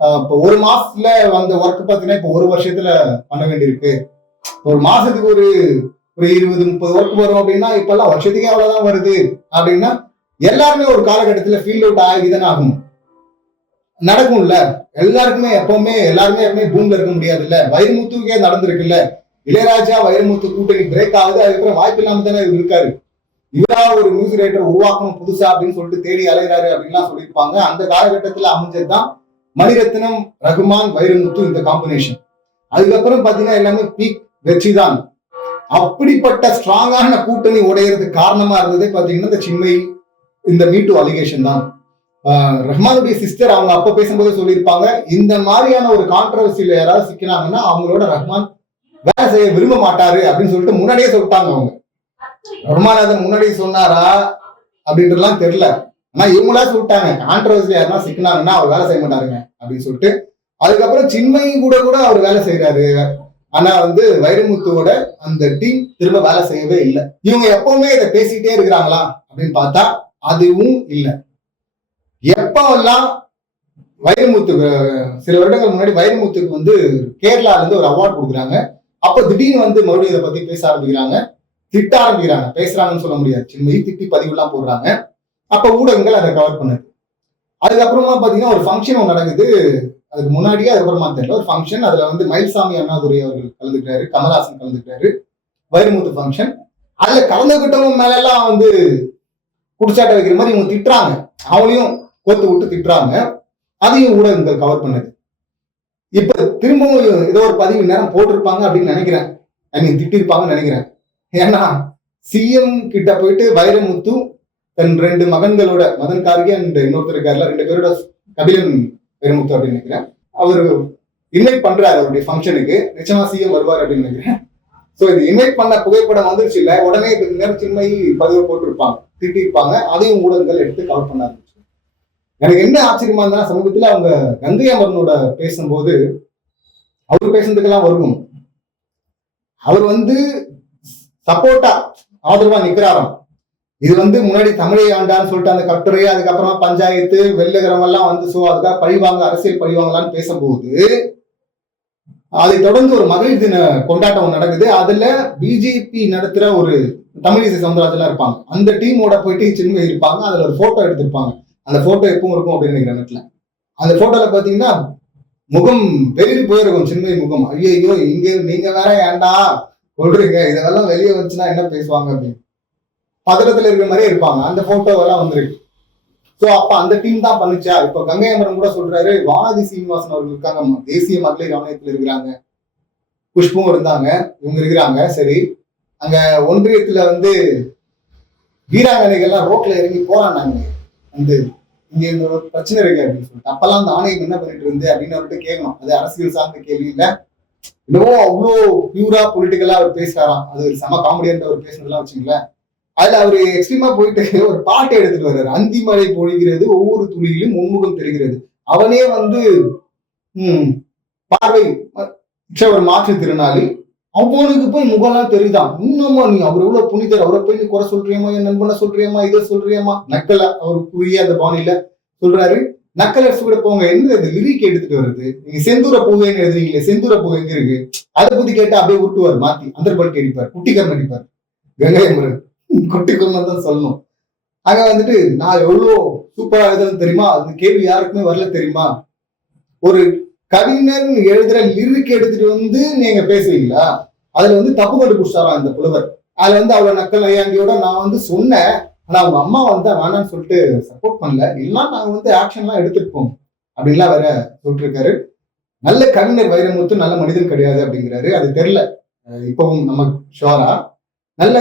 இப்போ 1 மாசத்துல வந்த ஒர்க் பாத்தீங்கன்னா இப்ப 1 வருஷத்துல பண்ண வேண்டியிருக்கு. ஒரு மாசத்துக்கு ஒரு 20-30 ஒர்க் வரும் அப்படின்னா இப்பெல்லாம் வருஷத்துக்கே அவ்வளவுதான் வருது அப்படின்னா எல்லாருமே ஒரு காலகட்டத்துல ஃபீல் அவுட் ஆகிதானே ஆகணும், நடக்கும்ல. எல்லாருக்குமே எப்பவுமே எல்லாருமே பூம்ல இருக்க முடியாது இல்ல. வைரமுத்துக்கே நடந்திருக்குல்ல. இளையராஜா வைரமுத்து கூட்டணி பிரேக் ஆகுது, அதுக்கப்புறம் வாய்ப்பு இல்லாம தானே இவர் இருக்காரு. இவரா ஒரு மியூசிக் ரைட்டர் உருவாக்கணும் புதுசா அப்படின்னு சொல்லிட்டு தேடி அலைகிறாரு அப்படின்லாம் சொல்லியிருப்பாங்க. அந்த காலகட்டத்துல அமைஞ்சதுதான் மணிரத்னம், ரகுமான், வைரமுத்து இந்த காம்பினேஷன். அதுக்கப்புறம் பாத்தீங்கன்னா எல்லாமே பீக் வெற்றி தான். அப்படிப்பட்ட ஸ்ட்ராங்கான கூட்டணி உடையறதுக்கு காரணமா இருந்ததே பாத்தீங்கன்னா இந்த சின்மை, இந்த மீட்டு அலிகேஷன் தான். ரஹ்மானுடைய சிஸ்டர் அவங்க அப்ப பேசும்போது சொல்லியிருப்பாங்க, இந்த மாதிரியான ஒரு கான்ட்ரவர்சியில யாராவது சிக்கினாங்கன்னா அவங்களோட ரஹ்மான் வேலை செய்ய விரும்ப மாட்டாரு அப்படின்னு சொல்லிட்டு முன்னாடியே சொல்லிட்டாங்க அவங்க. ரஹ்மான் அதை முன்னாடி சொன்னாரா அப்படின்றதுலாம் தெரியல. ஆனா இவங்களா சொல்லிட்டாங்க, கான்ட்ரவர்சி யாருன்னா சிக்கினாங்கன்னா அவர் வேலை செய்ய மாட்டாருங்க அப்படின்னு சொல்லிட்டு. அதுக்கப்புறம் சின்மையும் கூட அவர் வேலை செய்யறாரு. ஆனா வைரமுத்துவோட அந்த டீம் திரும்ப வேலை செய்யவே இல்லை. இவங்க எப்பவுமே இதை பேசிட்டே இருக்கிறாங்களா அப்படின்னு பார்த்தா அதுவும் இல்லை. எப்பெல்லாம் வைரமுத்துக்கு சில வருடங்கள் முன்னாடி வைரமுத்துக்கு கேரளால இருந்து ஒரு அவார்டு கொடுக்குறாங்க. அப்ப திடீர்னு மறுபடியும் இதை பத்தி பேச ஆரம்பிக்கிறாங்க, திட்ட ஆரம்பிக்கிறாங்க. பேசுறாங்கன்னு சொல்ல முடியாது, சின்ன திட்டி பதிவுலாம் போடுறாங்க. அப்ப ஊடகங்கள் அதை கவர் பண்ணுது. அதுக்கப்புறமா பாத்தீங்கன்னா ஒரு ஃபங்க்ஷன் நடக்குது. அதுக்கு முன்னாடியே அதுக்கப்புறமா தெரியல, ஒரு ஃபங்க்ஷன். அதுல மயில்சாமி அண்ணாதுரை அவர்கள் கலந்துக்கிறாரு, கமல்ஹாசன் கலந்துக்கிறாரு, வைரமுத்து ஃபங்க்ஷன். அதுல கலந்துகிட்டவங்க மேல எல்லாம் குடிச்சாட்ட வைக்கிற மாதிரி இவங்க திட்டுறாங்க, அவங்களையும் கோத்து விட்டு திட்டுறாங்க. அதையும் ஊடகங்கள் கவர் பண்ணுது. இப்ப திரும்பவும் ஏதோ ஒரு பதிவு நேரம் போட்டிருப்பாங்க அப்படின்னு நினைக்கிறேன், ஐ மீன் திட்டிருப்பாங்கன்னு நினைக்கிறேன். ஏன்னா சிஎம் கிட்ட போயிட்டு வைரமுத்து தன் 2 மகன்களோட, மதன் கார்கே அண்ட் இன்னொருத்தர் இருக்காருல, 2 பேரோட, கபிலன் வைரமுத்து அப்படின்னு நினைக்கிறேன், அவரு இன்வைட் பண்றாரு அவருடைய ஃபங்க்ஷனுக்கு. நிச்சயமா சிஎம் வருவார் அப்படின்னு நினைக்கிறேன். சோ இது இன்வைட் பண்ண புகைப்படம் வந்துருச்சு இல்ல, உடனே நேரம் சின்மை பதிவு போட்டிருப்பாங்க, திட்டிருப்பாங்க. அதையும் ஊடகங்கள் எடுத்து கவர் பண்ண ஆரம்பிச்சு. எனக்கு என்ன ஆச்சரியமா இருந்தா, சமீபத்துல அவங்க கங்கை அமரனோட பேசும்போது அவர் பேசுறதுக்கெல்லாம் வருவோம், அவர் சப்போர்ட்டா ஆதரவா நிக்கிறாராம். இது முன்னாடி தமிழை ஆண்டான்னு சொல்லிட்டு அந்த கட்டுரை, அதுக்கப்புறமா பஞ்சாயத்து வெள்ளகரம் எல்லாம் சோ அதுக்காக பழிவாங்க, அரசியல் பழிவாங்கலான்னு பேசும்போது அதை தொடர்ந்து ஒரு மகளிர் தின கொண்டாட்டம் நடக்குது. அதுல பிஜேபி நடத்துற ஒரு தமிழிசை சவுந்தரராஜன் இருப்பாங்க, அந்த டீமோட போயிட்டு சின்மை இருப்பாங்க. அதுல ஒரு போட்டோ எடுத்திருப்பாங்க. அந்த போட்டோ எப்பவும் இருக்கும் அப்படின்னு நினைக்கிறேன் நெட்ல. அந்த போட்டோல பாத்தீங்கன்னா முகம் பெருகி போயிருக்கும், சின்மை முகம். ஐயோ இங்க நீங்க வேற ஏன்டா சொல்றீங்க, இதெல்லாம் வெளியே வந்துச்சுன்னா என்ன பேசுவாங்க அப்படின்னு பதட்டத்துல இருக்கிற மாதிரியே இருப்பாங்க. அந்த போட்டோவெல்லாம் வந்திருக்கு. சோ அப்ப அந்த டீம் தான் பண்ணுச்சா? இப்ப கங்கை அமரன் கூட சொல்றாரு, வானதி சீனிவாசன் அவர்கள் இருக்காங்க, தேசிய மகளிர் ஆணையத்தில் இருக்கிறாங்க, புஷ்பும் இருந்தாங்க, இவங்க இருக்கிறாங்க. சரி, அங்க ஒன்றியத்துல வீராங்கனைகள்லாம் ரோட்ல இறங்கி போராடினாங்க, இங்க இந்த ஒரு பிரச்சனை இருக்கு அப்படின்னு சொல்லிட்டு. அப்பெல்லாம் அந்த ஆணையம் என்ன பண்ணிட்டு இருந்து அப்படின்னு அவர்கிட்ட கேட்கணும். அது அரசியல் சார்ந்த கேள்வி இல்ல, இன்னமும் அவ்வளோ பியூரா பொலிட்டிக்கலா அவர் பேசுறாராம். அது ஒரு செம காமெடியான அவர் பேசுனதுலாம் வச்சுங்களேன். அதுல அவரு எக்ஸ்ட்ரீமா போயிட்டு ஒரு பாட்டை எடுத்துட்டு வர்றாரு, அந்தி மழை பொழிகிறது ஒவ்வொரு துளியிலும் உன்முகம் தெரிகிறது. அவனே பார்வை ஒரு மாற்றுத்திறனாளி, அவனுக்கு போய் முகம்லாம் தெரியுதான். இன்னுமா நீ அவர் எவ்வளவு புனிதர், அவரை போய் நீ குறை சொல்றியமா, என் நண்பனை சொல்றியமா, இதை சொல்றியமா, நக்கல அவர் புரிய அந்த பாணியில சொல்றாரு. நக்கலர்ஸ் கூட போங்க, என்ன இந்த லிரிக் எடுத்துட்டு வருது, நீங்க செந்தூர பூவேன்னு எழுதுறீங்களே, செந்தூர பூ எங்க இருக்கு, அதை பத்தி கேட்டா அப்படியே விட்டுவார், மாத்தி அந்த பல்ட்டி அடிப்பார், குட்டிக்கரன் அடிப்பார். கங்கை அமரன் குட்டிக்கரன் தான் சொல்லணும். அங்க நான் எவ்வளவு சூப்பரா எழுதுறது தெரியுமா, அந்த கேள்வி யாருக்குமே வரல தெரியுமா. ஒரு கவிஞர் எழுதுற லிரிக் எடுத்துட்டு நீங்க பேசுவீங்களா, அதுல தப்பு கண்டுபிடிச்சாராம் இந்த புலவர். அதுல அவ்வளவு நக்கல் ஐயாண்டியோட நான் சொன்னேன், ஆனா அவங்க அம்மா வேணாம்னு சொல்லிட்டு சப்போர்ட் பண்ணல, எல்லாம் நாங்க ஆக்ஷன்லாம் எடுத்துருப்போம் அப்படின்லாம் வேற சொல்லிட்டு இருக்காரு. நல்ல கவிஞர் வைரமுத்து, நல்ல மனிதன் கிடையாது அப்படிங்கிறாரு. அது தெரியல இப்பவும் நம்ம ஷோரா. நல்ல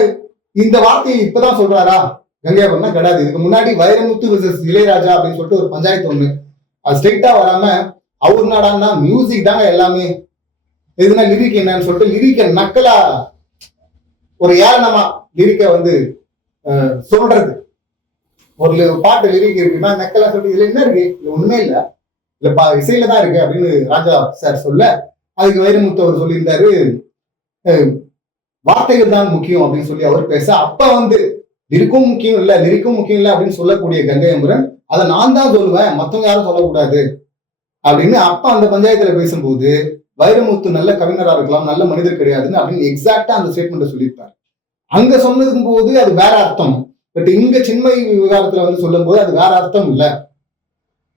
இந்த வார்த்தையை இப்பதான் சொல்றாரா கங்கை பண்ணா கிடையாது. இதுக்கு முன்னாடி வைரமுத்து விசஸ் இளையராஜா அப்படின்னு சொல்லிட்டு ஒரு பஞ்சாயத்து ஒண்ணு, அது ஸ்ட்ரெயிட்டா வராம அவர் நாடான்னா மியூசிக் தாங்க எல்லாமே, எதுனா லிரிக் என்னன்னு சொல்லிட்டு லிரிக்க நக்கலா ஒரு ஏளனமா லிரிக்க சொல்றது. ஒரு பாட்டு லிரிக் இருக்குன்னா நக்கலா சொல்லிட்டு இதுல என்ன இருக்கு, இது ஒண்ணுமே இல்ல, இல்லப்பா இசையில தான் இருக்கு அப்படின்னு ராஜா சார் சொல்ல, அதுக்கு வைரமுத்து அவர் சொல்லியிருந்தாரு வார்த்தைகள் தான் முக்கியம் அப்படின்னு சொல்லி அவர் பேச, அப்ப லிரிக்கும் முக்கியம் இல்ல, லிரிக்கும் முக்கியம் இல்ல அப்படின்னு சொல்லக்கூடிய கங்கை அமரன், அதை நான் தான் சொல்லுவேன், மத்தவங்க யாரும் சொல்லக்கூடாது அப்படின்னு அப்ப அந்த பஞ்சாயத்துல பேசும்போது வைரமுத்து நல்ல கவிஞரா இருக்கலாம், நல்ல மனிதர் கிடையாதுன்னு அப்படின்னு எக்ஸாக்டா அந்த ஸ்டேட்மெண்ட் சொல்லியிருப்பார். அங்க சொன்னதுக்கும் போது அது வேற அர்த்தம், பட் இங்க சின்மை விவகாரத்துல வந்து சொல்லும் போது அது வேற அர்த்தம் இல்ல.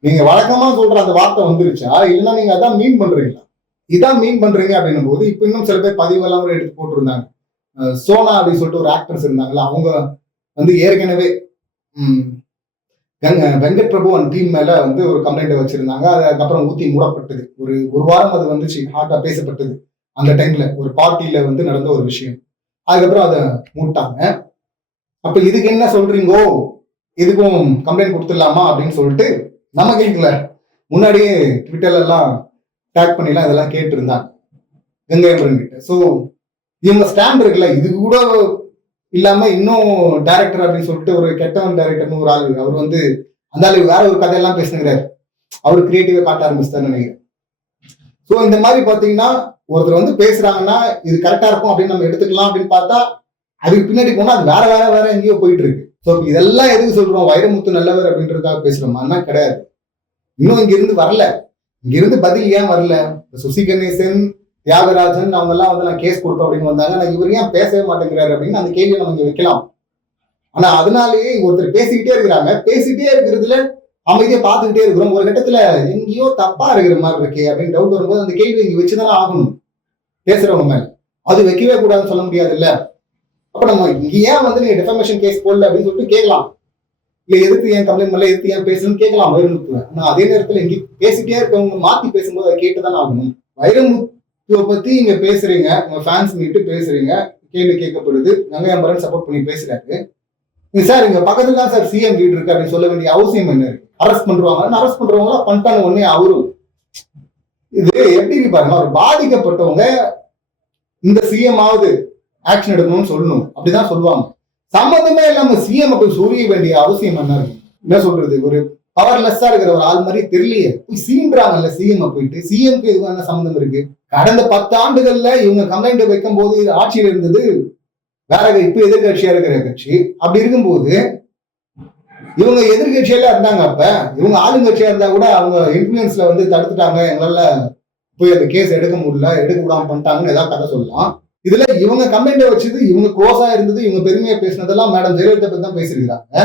நீங்க வழக்கமா சொல்ற அந்த வார்த்தை வந்துருச்சா, இல்லைன்னா நீங்க அதான் மீன் பண்றீங்களா? இதான் மீன் பண்றீங்க அப்படின்னும் போது இப்ப இன்னும் சில பேர் பதிவெல்லாம் கூட எடுத்து போட்டிருந்தாங்க. சோனா அப்படின்னு சொல்லிட்டு ஒரு ஆக்ட்ரஸ் இருந்தாங்கல்ல, அவங்க வந்து ஏற்கனவே வெங்கட் பிரபு அண்ட் டீம் மேல வந்து ஒரு கம்ப்ளைண்ட் வச்சிருந்தாங்க. அது அதுக்கப்புறம் ஊத்தி மூடப்பட்டது. ஒரு வாரம் அது வந்துச்சு, ஹாட்டா பேசப்பட்டது. அந்த டைம்ல ஒரு பார்ட்டியில வந்து நடந்த ஒரு விஷயம். அதுக்கப்புறம் அதை மூட்டாங்க. அப்ப இதுக்கு என்ன சொல்றீங்கோ, இதுக்கும் கம்ப்ளைண்ட் கொடுத்துடலாமா அப்படின்னு சொல்லிட்டு நம்ம கேட்கல, முன்னாடியே ட்விட்டர்ல எல்லாம் டேக் பண்ணிலாம் இதெல்லாம் கேட்டு இருந்தாங்க கங்கையம்பரன் கிட்ட. ஸோ இவங்க ஸ்டாண்ட் இருக்குல்ல, இது கூட இல்லாம இன்னும் டைரக்டர் அப்படின்னு சொல்லிட்டு ஒரு கெட்டவன் டைரக்டர்னு ஒரு ஆள், அவர் வந்து அந்த ஆளு வேற ஒரு கதையெல்லாம் பேசுகிறாரு. அவர் கிரியேட்டிவா காட்ட ஆரம்பிச்சுதான் நினைக்கிறேன். ஸோ இந்த மாதிரி பாத்தீங்கன்னா ஒருத்தர் வந்து பேசுறாங்கன்னா இது கரெக்டா இருக்கும் அப்படின்னு நம்ம எடுத்துக்கலாம் அப்படின்னு பார்த்தா அதுக்கு பின்னாடி போனா அது வேற வேற வேற எங்கேயோ போயிட்டு இருக்கு. ஸோ இதெல்லாம் எதுக்கு சொல்றோம், வைரமுத்து நல்லவர் அப்படின்றதுக்காக பேசுறோமா? கிடையாது. இன்னும் இங்க இருந்து வரல, இங்க இருந்து பதில் ஏன் வரல? சுசி கணேசன், தியாகராஜன் அவங்க எல்லாம் வந்து நான் கேஸ் கொடுப்பேன் அப்படின்னு வந்தாங்க. நான் இவர் ஏன் பேசவே மாட்டேங்கிறாரு அப்படின்னு அந்த கேள்வியை நம்ம இங்க வைக்கலாம். ஆனா அதனாலேயே ஒருத்தர் பேசிக்கிட்டே இருக்கிறாங்க, பேசிட்டே இருக்கிறதுல அமைதியை பார்த்துக்கிட்டே இருக்கிறோம். ஒரு கட்டத்துல எங்கேயோ தப்பா இருக்கிற மாதிரி இருக்கு அப்படின்னு டவுட் வரும்போது அந்த கேள்வி இங்க வச்சுதானே ஆகணும் பேசுறவங்க மேல. அது வைக்கவே கூடாதுன்னு சொல்ல முடியாது இல்ல. அப்ப நம்ம இங்க ஏன் வந்து நீங்க டிஃபர்மேஷன் கேஸ் போடல அப்படின்னு சொல்லிட்டு கேட்கலாம். இல்ல எதுக்கு ஏன் கம்ப்ளைண்ட் பண்ணல, எதுக்கு ஏன் பேசணும்னு கேட்கலாம் வைரமுத்துவ. ஆனா அதே நேரத்துல இங்க பேசிட்டே இருக்கவங்க மாத்தி பேசும்போது அதை கேட்டுதானே ஆகணும். வைரமுத்துவ பத்தி இங்க பேசுறீங்க, உங்க ஃபேன்ஸ் மீட்டு பேசுறீங்க, கேள்வி கேட்கப்படுது, கங்கையம்பரன் சப்போர்ட் பண்ணி பேசுறாரு. சார் இங்க பக்கத்துல தான் சார் சிஎம் வீடு இருக்கு அப்படின்னு சொல்ல வேண்டிய அவசியம் என்ன இருக்கு? அரெஸ்ட் பண்றாங்க, அரெஸ்ட் பண்றவங்க பண்ணிட்டாங்க உடனே அவரும். இது எப்படி பாருங்க, ஒரு பாதிக்கப்பட்டவங்க இந்த சிஎம் ஆவது ஆக்ஷன் எடுக்கணும்னு சொல்லணும், அப்படிதான் சொல்லுவாங்க. சம்பந்தமே இல்லாம சிஎம் போய் சொரிய வேண்டிய அவசியம் என்ன இருக்கு? என்ன சொல்றது, ஒரு பவர்லெஸ்ஸா இருக்கிற ஒரு ஆள் மாதிரி தெரியலையே, போய் சீன்றாங்கல்ல சிஎம் போயிட்டு. சிஎம்க்கு இதுக்கு என்ன சம்பந்தம் இருக்கு? கடந்த 10 ஆண்டுகள்ல இவங்க கம்ப்ளைண்ட் வைக்கும் போது ஆட்சியில் இருந்தது வேற, இப்ப எதிர்கட்சியா இருக்கிற கட்சி. அப்படி இருக்கும்போது இவங்க எதிர்கட்சியில இருந்தாங்க. அப்ப இவங்க ஆளுங்கட்சியா இருந்தா கூட அவங்க இன்ஃபுளுன்ஸ்ல வந்து தடுத்துட்டாங்க, எங்களால போய் அந்த கேஸ் எடுக்க முடியல, எடுக்க விடாம பண்ணிட்டாங்கன்னு ஏதாவது கதை சொல்லலாம். இதுல இவங்க கம்ப்ளைண்ட் வச்சது, இவங்க க்ளோஸா இருந்தது, இவங்க பெருமையா பேசினதெல்லாம் மேடம் ஜெயலலிதா பத்தி தான் பேசிருக்கிறாங்க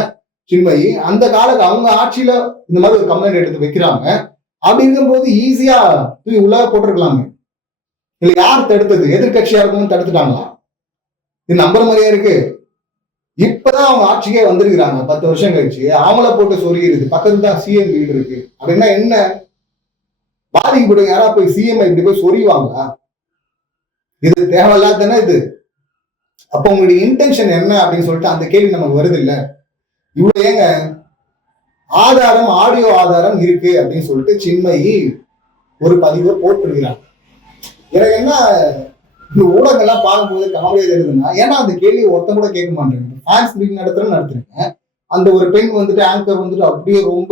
சின்மயி. அந்த காலத்துல அவங்க ஆட்சியில இந்த மாதிரி ஒரு கம்ப்ளைண்ட் எடுத்து வைக்கிறாங்க. அப்படி இருக்கும்போது ஈஸியா உள்ள போட்டிருக்கலாமே. இல்ல யார் தடுத்தது? எதிர்கட்சியா இருக்கணும்னு தடுத்துட்டாங்களா? இது நம்புற மாதிரியா இருக்கு. இப்பதான் அவங்க ஆட்சிக்கே வந்திருக்கிறாங்க 10 வருஷம் கழிச்சு. அவங்கள போட்டு சொருகிறது, பக்கத்துல தான் சிஎம் வீடு இருக்கு அப்படின்னா என்ன? பாதிக்கப்படும் யாரா போய் சிஎம் இப்படி போய் சொறிவாங்களா? இது தேவையில்லாதானே இது. அப்ப உங்களுடைய இன்டென்ஷன் என்ன அப்படின்னு சொல்லிட்டு அந்த கேள்வி நமக்கு வருது இல்ல. இவ்வளவு ஏங்க ஆதாரம், ஆடியோ ஆதாரம் இருக்கு அப்படின்னு சொல்லிட்டு சின்மயி ஒரு பதிவை போட்டிருக்கிறாங்க. எனக்கு என்ன இந்த ஊடகங்கள்லாம் பார்க்கும்போது காமெடியா தெரியுதுன்னா, ஏன்னா அந்த கேள்வி ஒருத்தன் கூட கேட்க மாட்டேங்க. ஃபேன்ஸ் மீட்டிங் நடத்துறேங்க, அந்த ஒரு பெண் வந்துட்டு ஆங்கர் வந்துட்டு அப்படியே ரொம்ப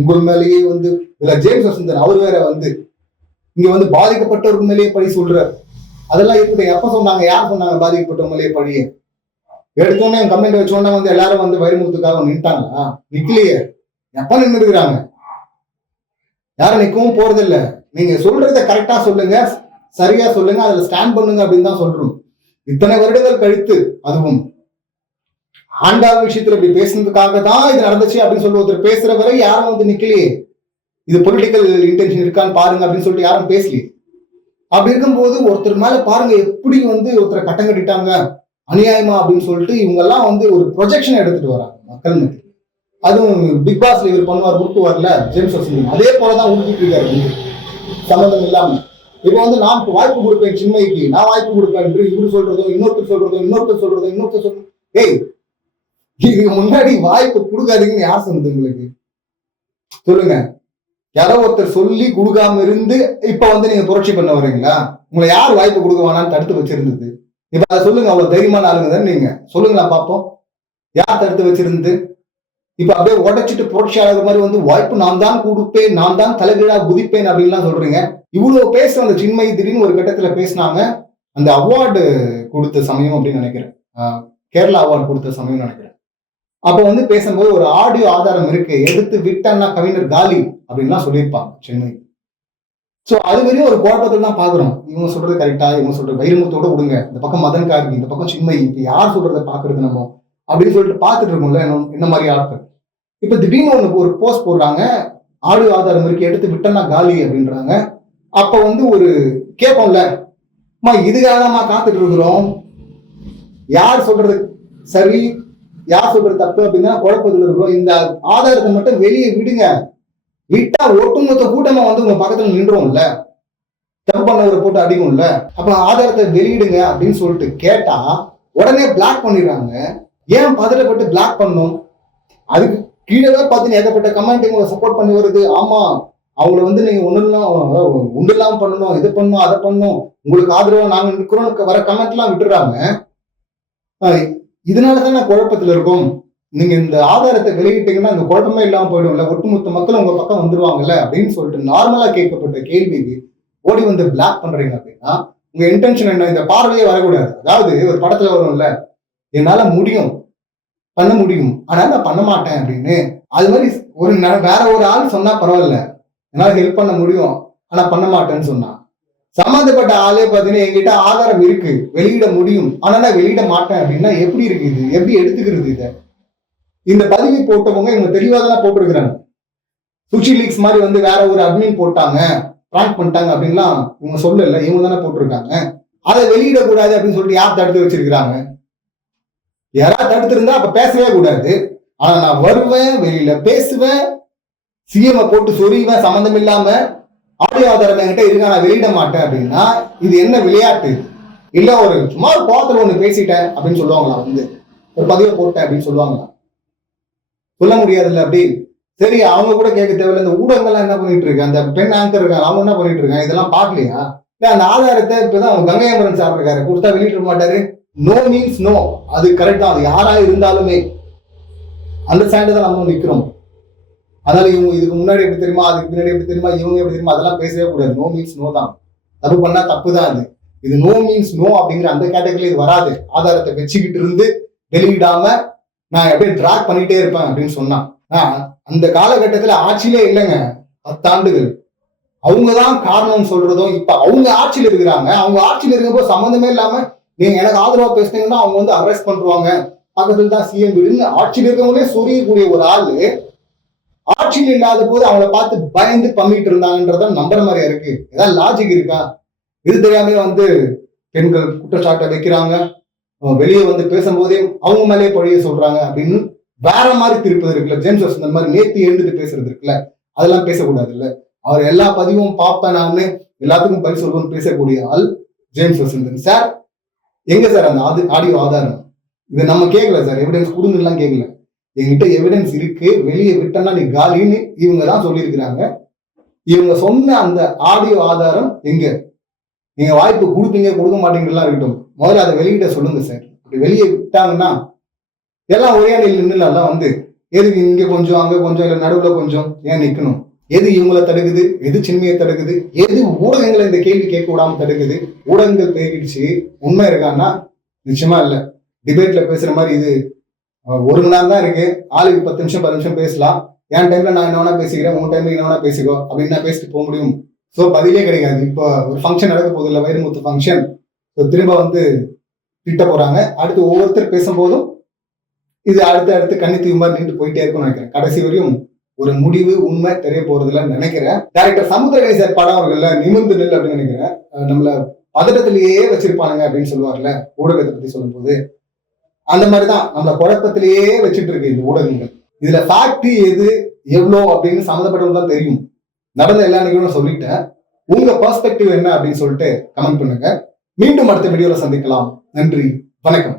உங்கள் மேலேயே வந்து இல்ல ஜேம்ஸ் வசந்தன் அவர் வேற வந்து இங்க வந்து பாதிக்கப்பட்டவருக்கு மேலேயே பழி சொல்றாரு. அதெல்லாம் இருக்கட்டும், எப்ப சொன்னாங்க, யார் சொன்னாங்க பாதிக்கப்பட்டவங்க மேலேயே பழிய? எடுத்தோடனே கம்ப்ளைண்ட் வச்சோடனே வந்து எல்லாரும் வந்து வைரமுத்துக்காக நின்ட்டாங்களா? நிக்கலையே. எப்ப நின்று இருக்கிறாங்க? யாரும் நிக்கவும் போறது இல்ல. நீங்க சொல்றத கரெக்டா சொல்லுங்க, சரியா சொல்லுங்க, அதுல ஸ்டாண்ட் பண்ணுங்க அப்படின்னு தான் சொல்றோம். இத்தனை வருடங்கள் கழித்து, அதுவும் ஆண்டாள் விஷயத்துல இப்படி பேசுனதுக்காக தான் இது நடந்துச்சு அப்படின்னு சொல்லி ஒருத்தர் பேசுற வரை யாரும் வந்து நிக்கலையே. இது பொலிட்டிக்கல் இன்டென்ஷன் இருக்கான்னு பாருங்க அப்படின்னு சொல்லிட்டு யாரும் பேசலையே. அப்படி இருக்கும்போது ஒருத்தர் மேல பாருங்க எப்படி வந்து ஒருத்தரை கட்டம் கட்டிட்டாங்க அநியாயமா அப்படின்னு சொல்லிட்டு இவங்க எல்லாம் வந்து ஒரு ப்ரொஜெக்ஷன் எடுத்துட்டு வராங்க மக்கள் மத்தியில். அதுவும் பிக் பாஸ்ல இவர் பண்ணுவார், உருட்டு வரல ஜேம்ஸ் வசந்தன், அதே போலதான் உருட்டிட்டு இருக்காரு சம்பந்தம் இல்லாம. இப்ப வந்து நான் வாய்ப்பு கொடுப்பேன் சின்மயிக்கு, நான் வாய்ப்பு கொடுப்பேன் என்று இவரு சொல்றதோ இன்னொருத்தர் சொல்றதோ ஏய், இதுக்கு முன்னாடி வாய்ப்பு கொடுக்காதீங்கன்னு யார் சொன்னது உங்களுக்கு? சொல்லுங்க. யாரோ ஒருத்தர் சொல்லி கொடுக்காம இருந்து இப்ப வந்து நீங்க புரட்சி பண்ண வரீங்களா? உங்களை யார் வாய்ப்பு கொடுக்க வேணான்னு தடுத்து வச்சிருந்தது? இப்ப அதை சொல்லுங்க. அவ்வளவு தைரியமான ஆளுங்க தானே நீங்க, சொல்லுங்களா பாப்போம். யார் தடுத்து வச்சிருந்து இப்ப அப்படியே உடைச்சிட்டு புரட்சியாளர் மாதிரி வந்து வாய்ப்பு நான் தான் கொடுப்பேன், நான் தான் தலைகீழா குதிப்பேன் அப்படின்லாம் சொல்றீங்க. இவ்வளவு பேசுற அந்த சின்மயி திடீர்னு ஒரு கட்டத்துல பேசினாங்க. அந்த அவார்டு கொடுத்த சமயம் அப்படின்னு நினைக்கிறேன், கேரளா அவார்டு கொடுத்த சமயம் நினைக்கிறேன். அப்ப வந்து பேசும்போது ஒரு ஆடியோ ஆதாரம் இருக்கு, எடுத்து விட்டன்னா கவிஞர் காலி அப்படின்லாம் சொல்லியிருப்பாங்க சென்னை. சோ அது வரையும் ஒரு குழப்பத்தில் தான் பாக்குறோம். இவங்க சொல்றது கரெக்டா, இவங்க சொல்றது வைரமுத்தோட விடுங்க, இந்த பக்கம் மதன் கார்கி, இந்த பக்கம் சின்மயி, இப்ப யார் சொல்றதை பாக்குறது நம்ம அப்படின்னு சொல்லிட்டு பார்த்துட்டு இருக்கோம்ல என்ன மாதிரி ஆட்கள். இப்ப திடீர்னு ஒண்ணு ஒரு போஸ்ட் போடுறாங்க, ஆடியோ ஆதாரம் இருக்கு எடுத்து விட்டனா காலி அப்படின்றாங்க. அப்ப வந்து ஒரு கேட்போம்ல, அம்மா இதுக்காகமா காத்துட்டு இருக்கிறோம், யார் சொல்றது சரி யார் சொல்றது தப்பு அப்படின்னா குழப்பத்தில் இருக்கிறோம். இந்த ஆதாரத்தை மட்டும் வெளியே விடுங்க, விட்டா ஒட்டுமொத்த கூட்டமா வந்து உங்க பக்கத்துல நின்றோம்ல, தப்பு பண்ணவரை போட்டு அடிக்கும்ல, அப்ப ஆதாரத்தை வெளியிடுங்க அப்படின்னு சொல்லிட்டு கேட்டா உடனே பிளாக் பண்ணிடுறாங்க. ஏன் பதட்டப்பட்டு பிளாக் பண்ணும்? அதுக்கு கீழே பார்த்தீங்கன்னா ஏகப்பட்ட கமெண்ட் உங்களை சப்போர்ட் பண்ணி வருது. ஆமா, அவங்கள வந்து நீங்க உண்டு இல்லாம பண்ணணும், இது பண்ணணும், அதை பண்ணணும், உங்களுக்கு ஆதரவா நாங்க நிற்கிறோம் வர கமெண்ட் எல்லாம் விட்டுறாங்க. இதனாலதான் நான் குழப்பத்துல இருக்கும். நீங்க இந்த ஆதாரத்தை வெளியிட்டீங்கன்னா இந்த குழப்பமே இல்லாம போயிடும்ல, ஒட்டுமொத்த மக்கள் உங்க பக்கம் வந்துருவாங்கல்ல அப்படின்னு சொல்லிட்டு நார்மலா கேட்கப்பட்ட கேள்விக்கு ஓடி வந்து பிளாக் பண்றீங்க அப்படின்னா உங்க இன்டென்ஷன் என்ன? இந்த பார்வையே வரக்கூடாது. அதாவது ஒரு படத்துல வரும்ல, என்னால முடியும், பண்ண முடியும், ஆனா நான் பண்ண மாட்டேன் அப்படின்னு. அது மாதிரி ஒரு வேற ஒரு ஆள் சொன்னா பரவாயில்ல, என்னால ஹெல்ப் பண்ண முடியும் ஆனா பண்ண மாட்டேன்னு சொன்னா, சம்பந்தப்பட்ட ஆளே பாத்தீங்கன்னா என்கிட்ட ஆதாரம் இருக்கு, வெளியிட முடியும் ஆனா நான் வெளியிட மாட்டேன் அப்படின்னா எப்படி இருக்கு இது? எப்படி எடுத்துக்கிறது இத? இந்த பதிவை போட்டவங்க இவங்க தெளிவா தான் போட்டிருக்கிறாங்க. சுச்சி லீக்ஸ் மாதிரி வந்து வேற ஒரு அட்மின் போட்டாங்க, பிராங்க் பண்ணிட்டாங்க அப்படின்லாம் இவங்க சொல்லல, இவங்க தானே போட்டிருக்காங்க. அதை வெளியிடக்கூடாது அப்படின்னு சொல்லிட்டு யார் தடுத்து வச்சிருக்கிறாங்க? யாராவது தடுத்து இருந்தா அப்ப பேசவே கூடாது. ஆனா நான் வருவேன், வெளியில பேசுவேன், சிஎம் போட்டு சொறிவேன் சம்பந்தம் இல்லாம, ஆடியோ ஆதாரம் என்கிட்ட இருக்கா நான் வெளியிட மாட்டேன் அப்படின்னா இது என்ன விளையாட்டு? இல்ல ஒரு சும்மா ஒரு கோவத்துல ஒண்ணு பேசிட்டேன் அப்படின்னு சொல்லுவாங்களா? வந்து ஒரு பதிவை போட்டேன் அப்படின்னு சொல்லுவாங்களா? சொல்ல முடியாதுல்ல. அப்படி சரி, அவங்க கூட கேட்க தேவையில்ல. இந்த ஊடகங்கள்லாம் என்ன பண்ணிட்டு இருக்கு, அந்த பெண் ஆங்கர் இருக்காங்க, அவங்க என்ன பண்ணிட்டு இருக்காங்க, இதெல்லாம் பார்க்கலையா? இல்ல அந்த ஆதாரத்தை இப்பதான் அவங்க கங்கை அமரன் சார் இருக்காரு, கொடுத்தா வெளியிட மாட்டாரு. நோ மீன்ஸ் நோ, அது கரெக்ட் தான். அது யாரா இருந்தாலுமே அந்த ஸ்டாண்டு தான் நம்ம நிக்கிறோம். அதனால இவங்க இதுக்கு முன்னாடி எப்படி தெரியுமா, அதுக்கு பின்னாடி எப்படி தெரியுமா, இவங்க எப்படி தெரியுமா, அதெல்லாம் பேசவே கூடாது. நோ மீன்ஸ் நோ தான். தப்பு பண்ணா தப்பு தான். அது இது நோ மீன்ஸ் நோ அப்படிங்கிற அந்த கேட்டகரியில இது வராது. ஆதாரத்தை வச்சுக்கிட்டு இருந்து வெளியிடாம நான் எப்படியே டிராக் பண்ணிட்டே இருப்பேன் அப்படின்னு சொன்னா, அந்த காலகட்டத்துல ஆட்சியிலே இல்லைங்க, 10 ஆண்டுகள். அவங்கதான் காரணம் சொல்றதும். இப்ப அவங்க ஆட்சியில் இருக்கிறாங்க, அவங்க ஆட்சியில் இருக்கும்போது சம்மந்தமே இல்லாம நீங்க எனக்கு ஆதரவா பேசுனீங்கன்னா அவங்க வந்து அரெஸ்ட் பண்ணுவாங்க, பக்கத்துல தான் சிஎம் வீடுன்னு ஆட்சியில் இருக்கவங்களே சொரியக்கூடிய ஒரு ஆளு ஆட்சியில் இல்லாத போது அவங்கள பார்த்து பயந்து பம்மிட்டு இருந்தாங்கன்றத நம்புற மாதிரியா இருக்கு? ஏதாவது லாஜிக் இருக்கா? இது தெரியாம வந்து பெண்கள் குற்றச்சாட்டை வைக்கிறாங்க, வெளியே வந்து பேசும்போதே அவங்க மேலேயே பழிய சொல்றாங்க அப்படின்னு வேற மாதிரி திருப்பது இருக்குல்ல. ஜேம்ஸ் வசந்த் மாதிரி நேத்து எழுந்துட்டு பேசுறது இருக்குல்ல, அதெல்லாம் பேசக்கூடாது இல்ல. அவர் எல்லா பதிவும் பார்ப்பேன் நானு, எல்லாத்துக்கும் பதில் சொல்லுவோம் பேசக்கூடிய ஆள் ஜேம்ஸ் வசந்தன் சார். எங்க சார் அந்த ஆடியோ ஆதாரம்? இதை நம்ம கேட்கல சார், எவிடன்ஸ் கொடுங்க எல்லாம் கேட்கல. என்கிட்ட எவிடன்ஸ் இருக்கு, வெளியே விட்டனா நீ காலின்னு இவங்க தான் சொல்லியிருக்கிறாங்க. இவங்க சொன்ன அந்த ஆடியோ ஆதாரம் எங்க? நீங்க வாய்ப்பு கொடுப்பீங்க கொடுக்க மாட்டீங்கலாம் இருக்கட்டும், முதல்ல அதை வெளியிட்ட சொல்லுங்க சார். அப்படி வெளியே விட்டாங்கன்னா எல்லாம் ஒரே அணியில் நின்றுலாம் வந்து எதுக்கு இங்க கொஞ்சம் அங்க கொஞ்சம் இல்ல நடுவுல கொஞ்சம் ஏன் நிக்கணும்? எது இவங்களை தடுக்குது, எது சின்மையை தடுக்குது, எது ஊடகங்களை இந்த கேள்வி கேட்க விடாம தடுக்குது? ஊடகங்கள் பேசிடுச்சு, உண்மை இருக்கான்னா நிச்சயமா இல்ல. டிபேட்ல பேசுற மாதிரி இது 1 மணி நேரம் தான் இருக்கு, ஆளுக்கு 10 நிமிஷம் 10 நிமிஷம் பேசலாம். என் டைம்ல நான் என்ன வேணா பேசிக்கிறேன், உன் டைம்ல என்ன வேணா பேசிக்கோ அப்படின்னு நான் பேசிட்டு போக முடியும். ஸோ பதிலே கிடைக்காது. இப்போ ஒரு ஃபங்க்ஷன் நடக்க போகுது இல்லை, வைரமுத்து ஃபங்க்ஷன், திரும்ப வந்து திட்ட போறாங்க. அடுத்து ஒவ்வொருத்தர் பேசும்போதும் இது அடுத்து கன்னித்தீவு மாதிரி நின்று போயிட்டே இருக்கும்னு நினைக்கிறேன். கடைசி வரையும் ஒரு முடிவு உண்மை தெரிய போறதுல நினைக்கிறேன். டைரக்டர் சமுத்திரகனி சார் படம் அவர்கள நிமிர்ந்து நெல் அப்படின்னு நினைக்கிறேன். நம்மள பதட்டத்திலேயே வச்சிருப்பானுங்க அப்படின்னு சொல்லுவார்ல ஊடகத்தை பத்தி சொல்லும் போது, அந்த மாதிரிதான் நம்மள குழப்பத்திலேயே வச்சுட்டு இருக்கு இந்த ஊடகங்கள். இதுல ஃபேக்ட் எது எவ்வளோ அப்படின்னு சம்மந்தப்பட்டவங்க தான் தெரியும். நடந்த எல்லா நிகழ்வும் சொல்லிட்டேன். உங்க பெர்ஸ்பெக்டிவ் என்ன அப்படின்னு சொல்லிட்டு கமெண்ட் பண்ணுங்க. மீண்டும் அடுத்த வீடியோல சந்திக்கலாம். நன்றி, வணக்கம்.